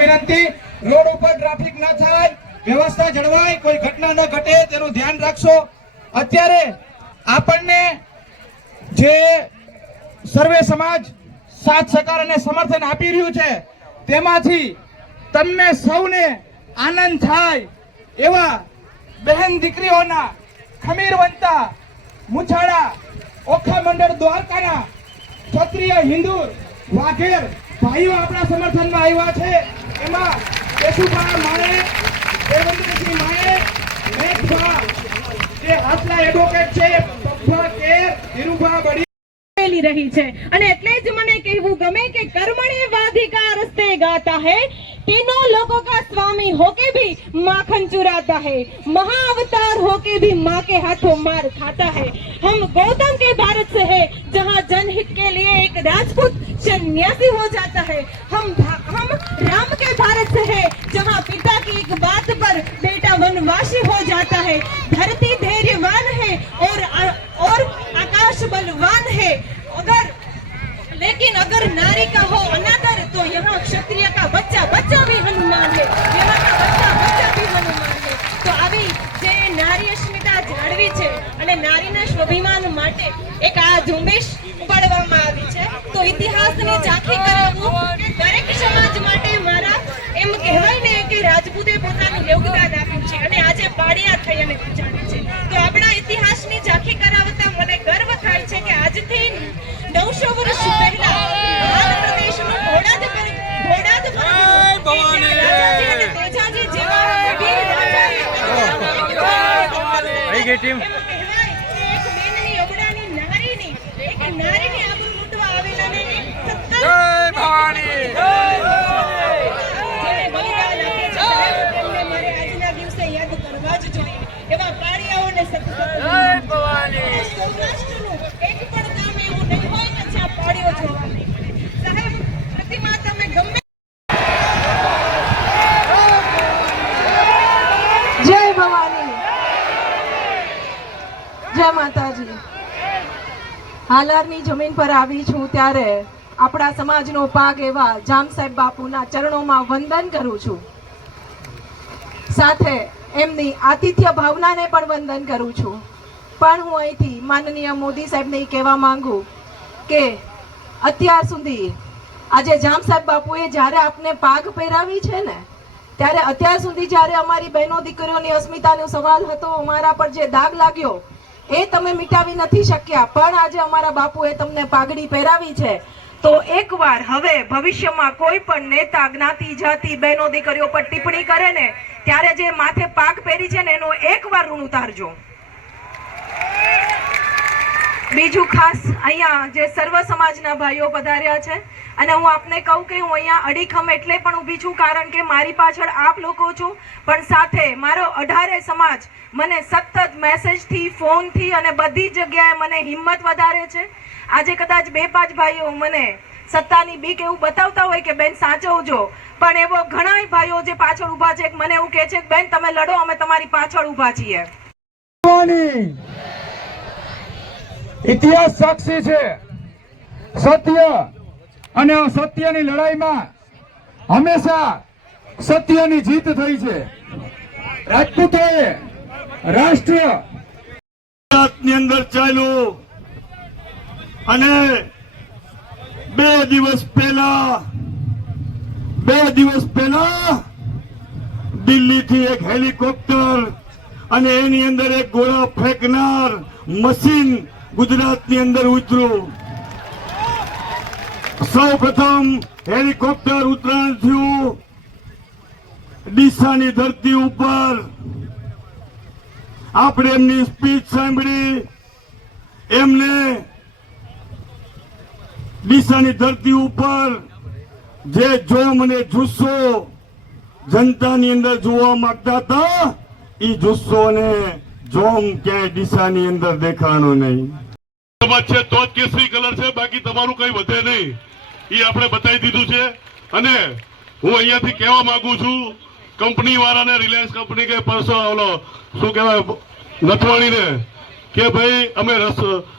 વિનંતી, રોડ ઉપર ટ્રાફિક ના થાય, વ્યવસ્થા જળવાય, કોઈ ઘટના ન ઘટે, તેનું ધ્યાન રાખશો. અત્યારે આપણને જે સર્વે સમાજ સાથ, સહકાર અને સમર્થન આપી રહ્યું છે, તેમાંથી તમને સૌને આનંદ થાય એવા બહેન દીકરીઓના ખમીરવંતા મુછાળા, ઓખા મંડળ, દ્વારકાના ક્ષત્રિય હિન્દુ, વાઘેર ભાઈઓ આપણા સમર્થનમાં આવ્યા છે. એમાં કેશુભા માણે દેવેન્દ્રસિંહ માણે મેઘભા જે હાથના એડવોકેટ છે પપ્પા કેર ધીરુભા બડી ફેલી રહી છે અને એટલે જ મને કહેવું ગમે કે કર્મણી વાધિકા રસ્તે ગાતા है तीनों लोगों का स्वामी होके भी माखन चुराता है महाअवतार होके भी माँ के हाथों मार खाता है हम गौतम के भारत से है जहाँ जनहित के लिए एक राजपूत सन्यासी हो जाता है हो जाता है धरती धैर्यवान है और और आकाश बलवान है अगर लेकिन अगर नारी का हो अनादर तो यहाँ क्षत्रिय का बच्चा बच्चा भी हनुमान है यहाँ का बच्चा बच्चा भी हनुमान है તો આવી જે નારી અસ્મિતા જાળવી છે અને નારીના સ્વાભિમાન માટે એક આ ઝુંબેશ ઉપાડવામાં આવી છે તો ઇતિહાસની ઝાંખી કરાવવું કે દરેક સમાજ માટે મારા થઈ અને ગુજારે છે તો આપણા ઇતિહાસની ઝાંખી કરાવતા મને ગર્વ થાય છે કે આજથી નવસો વર્ષ પહેલા ભાલ પ્રદેશનું ઘોડાદ ઘોડાદ રાજાએ થઈ ગઈ ટીમ. એમ કહેવાય કે એક બેનની અબડાની નારીની એક નારીની આબરૂ લૂંટવા આવેલાને એક સત્તર જેને બલિદાન આપ્યું છે સાહેબ, તેમને મારે આજના દિવસે યાદ કરવા જ જોઈએ એવા પાળિયાઓને સતત સૌરાષ્ટ્રનું એક પણ ગામ એવું નહીં હોય કે જ્યાં પાડ્યો જોવા નહીં સાહેબ પ્રતિમા તમે ગમે જય ભવાની. જય માતાજી. હાલારની જમીન પર આવી છું ત્યારે આપણા સમાજનો પાગ એવા જામ સાહેબ બાપુના ચરણોમાં વંદન કરું છું. સાથે એમની આતિથ્ય ભાવનાને પણ વંદન કરું છું. પણ હું અહીંથી માનનીય મોદી સાહેબને કહેવા માંગુ કે અત્યાર સુધી આજે જામ સાહેબ બાપુએ જ્યારે આપને પાગ પહેરાવી છે ને, ત્યારે અત્યાર સુધી જ્યારે અમારી બહેનો દીકરીઓની અસ્મિતાનો સવાલ હતો, અમારા પર જે દાગ લાગ્યો, એ તમે મિટાવી નથી શક્યા. પણ આજે અમારા બાપુએ તમને પાઘડી પહેરાવી છે. તો એકવાર હવે ભવિષ્યમાં કોઈ પણ નેતા, જ્ઞાતિ, જાતિ, બહેનો, દીકરીઓ પર ટિપ્પણી કરે ને, ત્યારે જે માથે પાક પહેરી છે ને, એનો એકવાર ઋણ ઉતારજો. બીજું ખાસ અહીંયા જે સર્વ સમાજના ભાઈઓ પધાર્યા છે, અને હું આપને કહું કે હું અહીંયા અડીખમ એટલે પણ ઊભી છું, કારણ કે મારી પાછળ આપ લોકો છું, પણ સાથે મારો અઢારે સમાજ મને સતત મેસેજથી, ફોનથી અને બધી જગ્યાએ મને હિંમત વધારે છે. આજે કદાચ બે પાંચ ભાઈઓ મને સત્તાની બીક એવું બતાવતા હોય કે, બેન સાચવજો પણ એવો ઘણા ભાઈઓ જે પાછળ ઊભા છે મને એવું કહે છે બેન, તમે લડો, અમે તમારી પાછળ ઊભા છીએ. ઇતિહાસ સાક્ષી છે. સત્ય અને અસત્યની લડાઈમાં હંમેશા સત્યની જીત થઈ છે. રાજપૂતોએ રાષ્ટ્ર ગુજરાતની અંદર ચાલ્યું અને બે દિવસ પહેલા, બે દિવસ પહેલા દિલ્હીથી એક હેલિકોપ્ટર અને એની અંદર એક ગોળા ફેંકનાર મશીન ગુજરાતની અંદર ઉતર્યું સૌ પ્રથમ હેલિકોપ્ટર ઉતરાણ થયું. ડીસાની ધરતી ઉપર. આપણે એમની સ્પીચ સાંભળી. એમને ડીસાની ધરતી ઉપર જે જોમ અને જુસ્સો જનતાની અંદર જોવા માંગતા હતા એ જુસ્સો અને હું ક્યાંય દિશાની અંદર દેખાણો નહીં. છે, તો જ કેસરી કલર છે, બાકી તમારું કઈ વધે નહીં. એ આપણે બતાવી દીધું છે. અને હું અહીંયાથી કહેવા માંગુ છું કંપની વાળાને રિલાયન્સ કંપની કે પરસો, ઓલો, શું કહેવાય, નથવાણીને, કે ભાઈ, અમે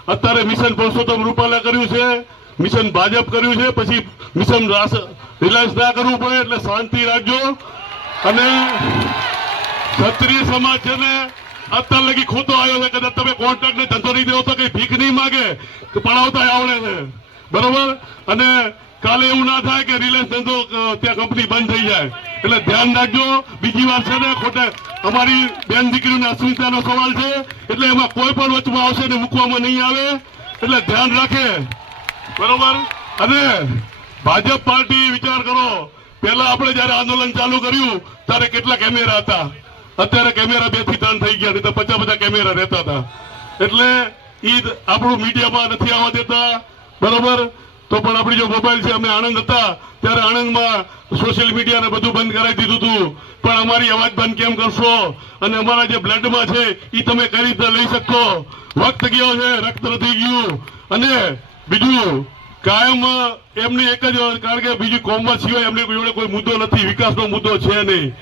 અત્યારે મિશન પરસોત્તમ રૂપાલા કર્યું છે, મિશન ભાજપ કર્યું છે, પછી મિશન રિલાયન્સ ના કરવું પડે, એટલે શાંતિ રાખજો. અને ક્ષત્રિય સમાજ છે ને અત્યાર લગી ખોટો આવ્યો છે, કદાચ તમે કોન્ટ્રાક્ટ ને ધંધો નહીં દેવો તો કઈ ભીખ નહીં માગે પડાવતા આવડે છે. બરોબર? અને કાલે એવું ના થાય કે રિલાયન્સ ધંધો ત્યાં કંપની બંધ થઈ જાય. એટલે ધ્યાન રાખજો. બીજી વાર છે ને, ખોટે અમારી બેન દીકરીઓને અસ્મિતાનો સવાલ છે, એટલે એમાં કોઈ પણ વચમાં આવશે ને મૂકવામાં નહીં આવે. એટલે ધ્યાન રાખે. બરોબર? અને ભાજપ પાર્ટી વિચાર કરો. પહેલા આપણે જયારે આંદોલન ચાલુ કર્યું, ત્યારે કેટલા કેમેરા હતા. અત્યારે કેમેરા બેથી ત્રણ થઈ ગયા નહીં પચાસ પચાસ કેમેરા રહેતા હતા. એટલે ઈ આપણું મીડિયામાં નથી આવવા દેતા. બરોબર? તો પણ આપણી જો મોબાઈલ છે, અમે આણંદ હતા, ત્યારે આણંદમાં સોશિયલ મીડિયાને બધું બંધ કરાવી દીધું હતું. પણ અમારી અવાજ બંધ કેમ કરશો? અને અમારા જે બ્લડમાં છે એ તમે કઈ રીતે લઈ શકશો? વખત ગયો છે, રક્ત નથી ગયું. અને બીજું, કાયમ એમની એક જ કારણ કે બીજી કોમમાં સિવાય એમની જોડે કોઈ મુદ્દો નથી, વિકાસનો મુદ્દો છે નહીં.